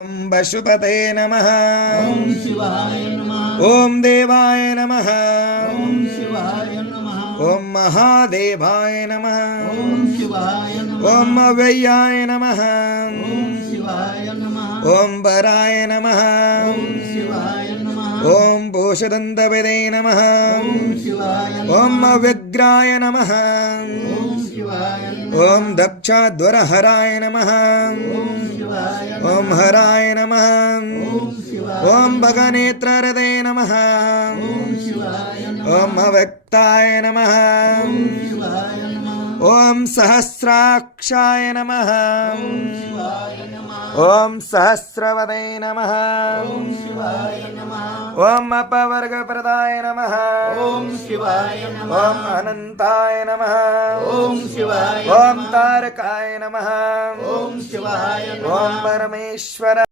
ओम पशुपते नमः। ओम शिवाय नमः। ओम देवाय नमः। ओम शिवाय नमः। ओम महादेवाय नमः। ओम शिवाय नमः। ओम अव्ययाय नमः। ओम शिवाय नमः। ओम वराय नमः। ओम शिवाय नमः। ओम भूषदन्तपदे नमः। ओम शिवाय नमः। ओम अव्यग्राय नमः। ओम शिवाय नमः। ओम दक्षाध्वरहराय नमः। ओम शिवाय नमः। ओम हराय नमः। ओम शिवाय ओम भगनेत्रहृदे नमः। ओम शिवाय नमः। ओम अव्यक्ताय नमः। ओम शिवाय नमः। ओम सहस्राक्षाय नमः। ओम शिवाय नमः। ओम सहस्रवदे नमः। ओम शिवाय नमः। ओम अपवर्गप्रदाय नमः। ओम शिवाय नमः। ओम अनंताय नमः। ओम शिवाय ओम नमः। तारकाय नमः। ओम शिवाय नमः। ओम परमेश्वर